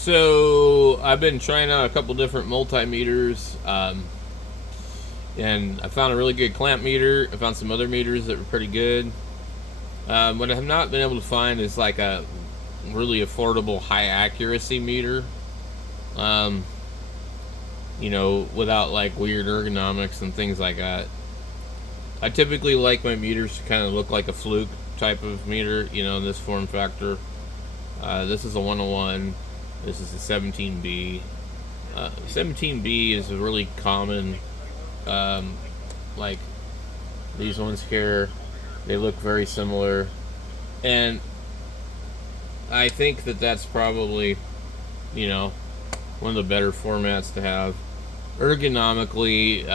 So I've been trying out a couple different multimeters, and I found a really good clamp meter. I found some other meters that were pretty good. What I have not been able to find is like a really affordable high accuracy meter. Um, without like weird ergonomics and things like that. I typically like my meters to kind of look like a fluke type of meter, in this form factor. This is a 101. This is a 17B. 17B is a really common, like these ones here. They look very similar. And I think that that's probably, one of the better formats to have. Ergonomically,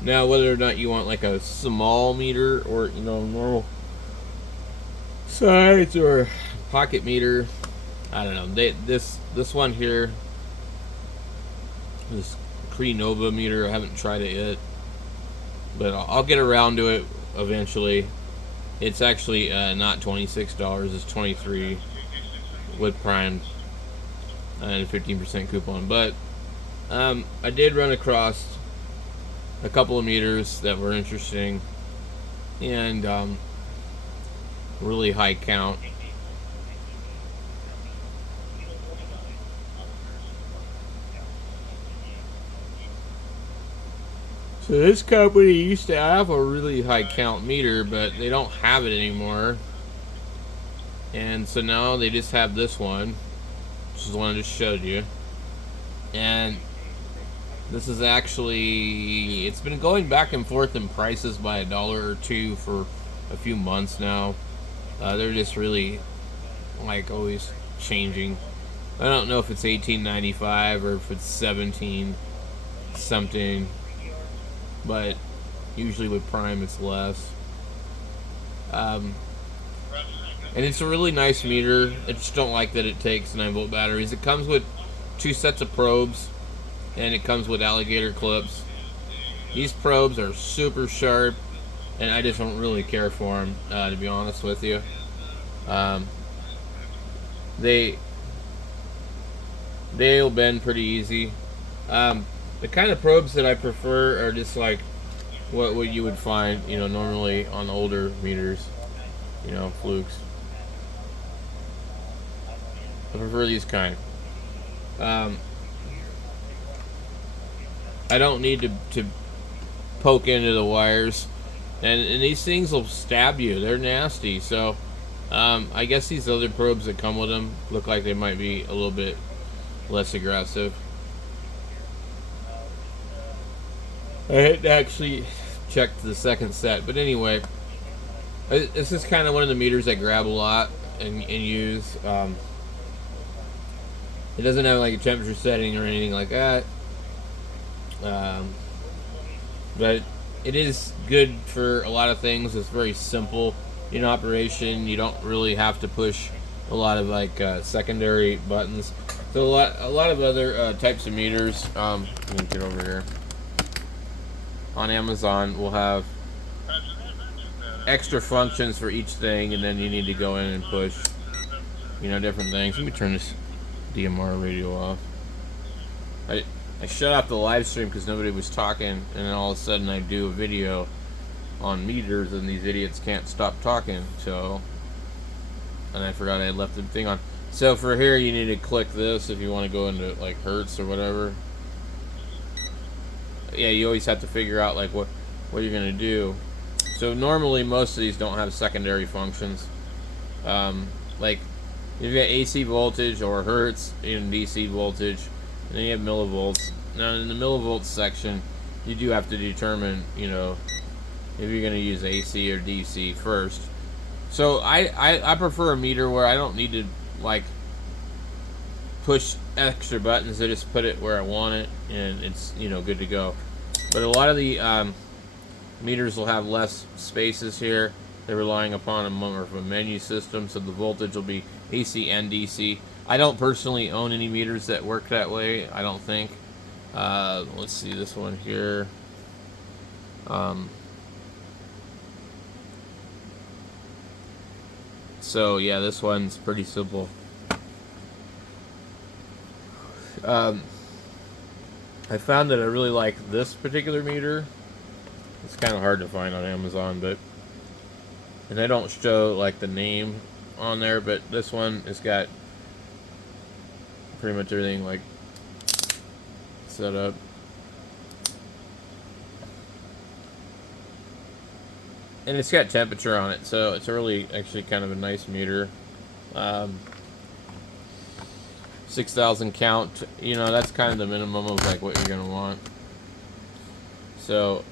now whether or not you want like a small meter or, normal size or pocket meter, I don't know. This one here, this Nova meter, I haven't tried it yet, but I'll get around to it eventually. It's actually not $26, it's $23 with Prime and a 15% coupon. But I did run across a couple of meters that were interesting and really high count. So this company used to have a really high count meter, but they don't have it anymore. And so now they just have this one, which is the one I just showed you. And this is actually, it's been going back and forth in prices by $1 or $2 for a few months now. They're just really like always changing. I don't know if it's $18.95 or if it's 17 something, but usually with Prime it's less. And it's a really nice meter. I just don't like that it takes 9-volt batteries. It comes with 2 sets of probes, and it comes with alligator clips. These probes are super sharp, and I just don't really care for them, to be honest with you. They'll bend pretty easy. The kind of probes that I prefer are just like what you would find, normally on older meters, flukes. I prefer these kind. I don't need to poke into the wires, and these things will stab you. They're nasty. So I guess these other probes that come with them look like they might be a little bit less aggressive. I hadn't actually checked the second set, but anyway, this is kind of one of the meters I grab a lot and use. It doesn't have like a temperature setting or anything like that, but it is good for a lot of things. It's very simple in operation. You don't really have to push a lot of like secondary buttons. So a lot of other types of meters. Let me get over here. On Amazon, we'll have extra functions for each thing, and then you need to go in and push, different things. Let me turn this DMR radio off. I shut off the live stream because nobody was talking, and then all of a sudden I do a video on meters, and these idiots can't stop talking. So, and I forgot I had left the thing on. So for here, you need to click this if you want to go into like hertz or whatever. Yeah, you always have to figure out like what you're gonna do. So normally most of these don't have secondary functions. Like you've got AC voltage or hertz in DC voltage, and then you have millivolts. Now in the millivolts section, you do have to determine, if you're gonna use AC or DC first. So I prefer a meter where I don't need to like push extra buttons. I just put it where I want it, and it's good to go. But a lot of the meters will have less spaces here. They're relying upon more of a menu system, so the voltage will be AC and DC. I don't personally own any meters that work that way, I don't think. Let's see this one here. So yeah, this one's pretty simple. Um, I found that I really like this particular meter. It's kind of hard to find on Amazon, but and they don't show like the name on there, but this one has got pretty much everything like set up. And it's got temperature on it, so it's really actually kind of a nice meter. 6,000 count, you know, that's kind of the minimum of like what you're gonna want. So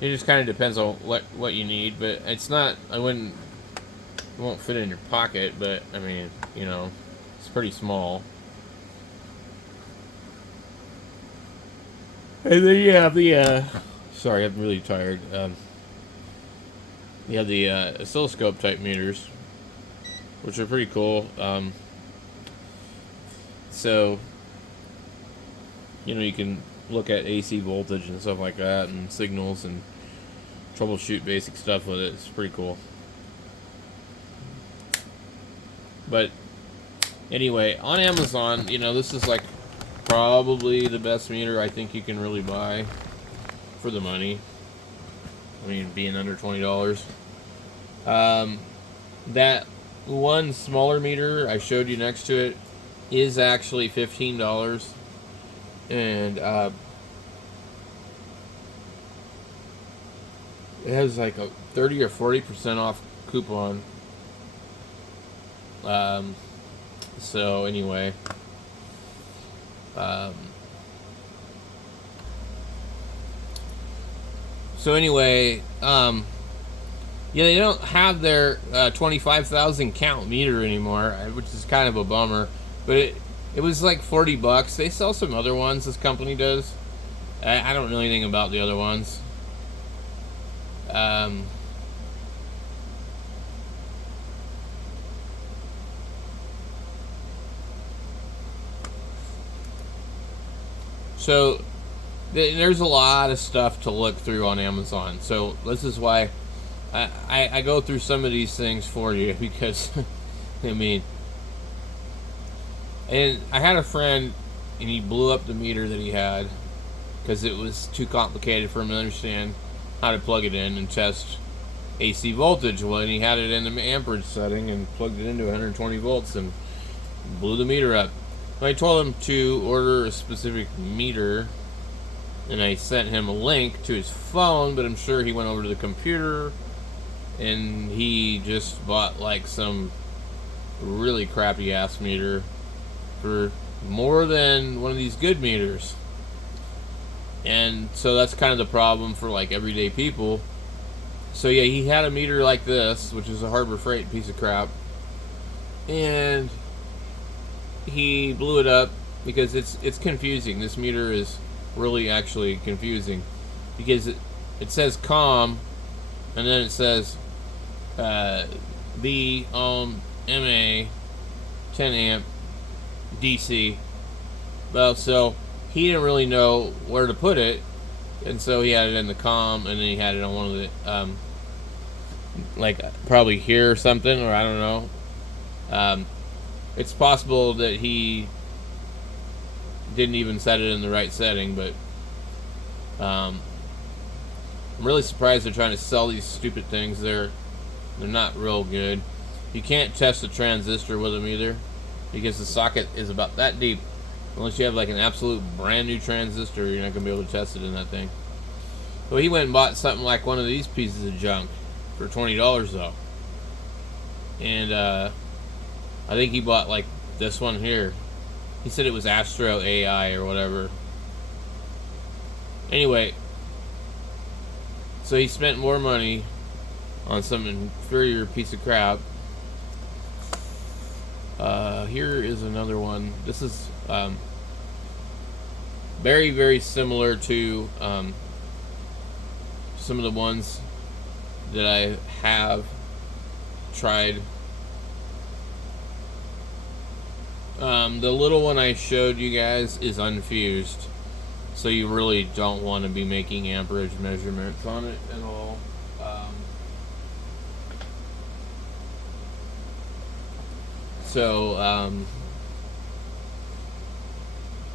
it just kind of depends on what you need, but it's not. It won't fit in your pocket, but I mean, you know, it's pretty small. And then you have the sorry, I'm really tired. You have the oscilloscope type meters, which are pretty cool. So, you know, you can look at AC voltage and stuff like that, and signals, and troubleshoot basic stuff with it. It's pretty cool. But anyway, on Amazon, you know, this is like probably the best meter I think you can really buy for the money. I mean, being under $20. That one smaller meter I showed you next to it is actually $15, and it has like a 30 or 40% off coupon. So anyway, yeah, they don't have their 25,000 count meter anymore, which is kind of a bummer. But it was like $40. They sell some other ones. This company does. I don't know anything about the other ones. So there's a lot of stuff to look through on Amazon. So this is why I go through some of these things for you, because I mean, and I had a friend and he blew up the meter that he had because it was too complicated for him to understand how to plug it in and test AC voltage. Well, and he had it in the amperage setting and plugged it into 120 volts and blew the meter up. I told him to order a specific meter, and I sent him a link to his phone, but I'm sure he went over to the computer and he just bought like some really crappy ass meter for more than one of these good meters. And so that's kind of the problem for like everyday people. So yeah, he had a meter like this, which is a Harbor Freight piece of crap, and he blew it up because it's confusing. This meter is really actually confusing because it says COM and then it says B ohm MA 10 amp DC. Well, so he didn't really know where to put it, and so he had it in the COM, and then he had it on one of the like probably here or something, or I don't know. It's possible that he didn't even set it in the right setting, but I'm really surprised they're trying to sell these stupid things. They're not real good. You can't test a transistor with them either, because the socket is about that deep. Unless you have like an absolute brand new transistor, you're not going to be able to test it in that thing. So he went and bought something like one of these pieces of junk for $20 though. And I think he bought like this one here. He said it was Astro AI or whatever. Anyway, so he spent more money on some inferior piece of crap. Here is another one. This is very, very similar to some of the ones that I have tried. The little one I showed you guys is unfused, so you really don't want to be making amperage measurements on it at all. So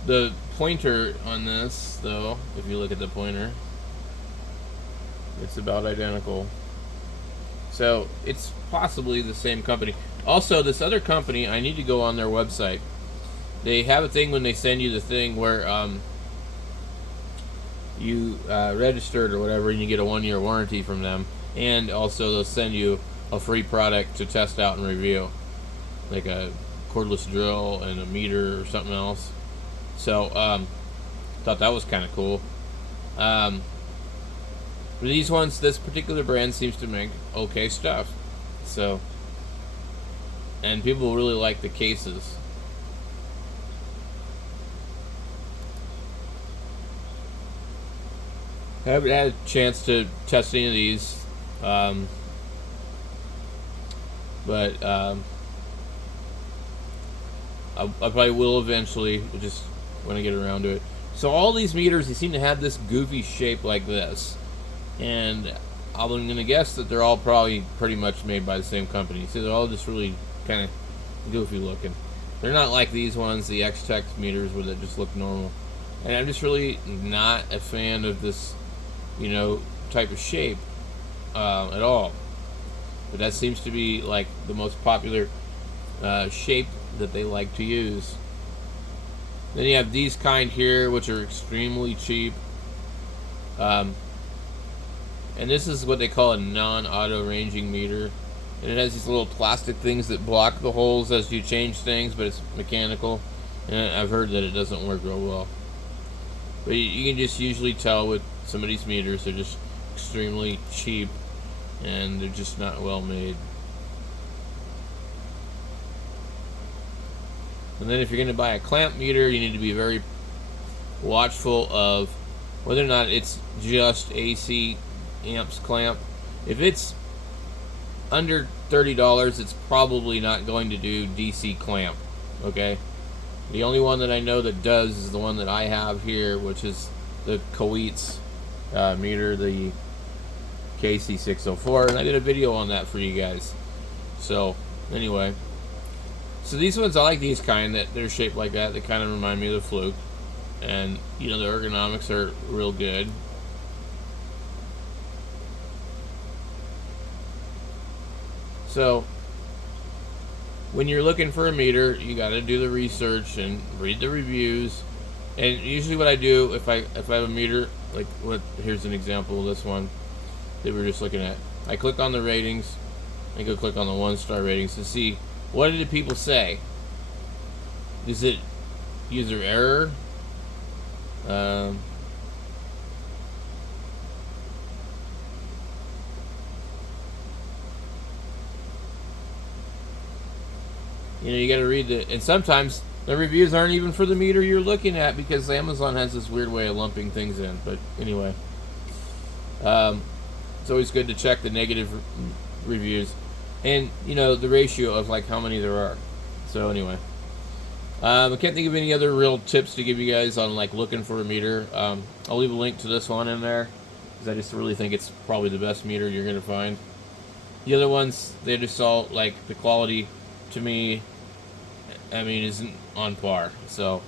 the pointer on this, though, if you look at the pointer, it's about identical. So it's possibly the same company. Also, this other company, I need to go on their website. They have a thing when they send you the thing where you registered or whatever, and you get a 1-year warranty from them, and also they'll send you a free product to test out and review, like a cordless drill and a meter or something else. So thought that was kind of cool. These ones, this particular brand seems to make okay stuff. So, and people really like the cases. I haven't had a chance to test any of these, but I probably will eventually, just when I get around to it. So all these meters, they seem to have this goofy shape like this. And I'm going to guess that they're all probably pretty much made by the same company. So they're all just really kind of goofy looking. They're not like these ones, the X-Tech meters, where they just look normal. And I'm just really not a fan of this, type of shape at all. But that seems to be like the most popular shape that they like to use. Then you have these kind here, which are extremely cheap. And this is what they call a non-auto ranging meter. And it has these little plastic things that block the holes as you change things, but it's mechanical. And I've heard that it doesn't work real well. But you can just usually tell with some of these meters, they're just extremely cheap. And they're just not well made. And then if you're going to buy a clamp meter, you need to be very watchful of whether or not it's just AC amps clamp. If it's under $30, it's probably not going to do DC clamp. Okay, the only one that I know that does is the one that I have here, which is the Coeit's meter, the KC604, and I did a video on that for you guys. So anyway, so these ones, I like these kind that they're shaped like that. They kind of remind me of the Fluke, and the ergonomics are real good. So when you're looking for a meter, you got to do the research and read the reviews. And usually what I do, if I have a meter, like here's an example of this one that we were just looking at. I click on the ratings, I go click on the 1-star ratings to see what did the people say. Is it user error? You got to read the, and sometimes the reviews aren't even for the meter you're looking at, because Amazon has this weird way of lumping things in. But anyway, it's always good to check the negative reviews, and the ratio of like how many there are. So anyway, I can't think of any other real tips to give you guys on like looking for a meter. I'll leave a link to this one in there, because I just really think it's probably the best meter you're gonna find. The other ones, they just all like the quality, to me, I mean, isn't on par. So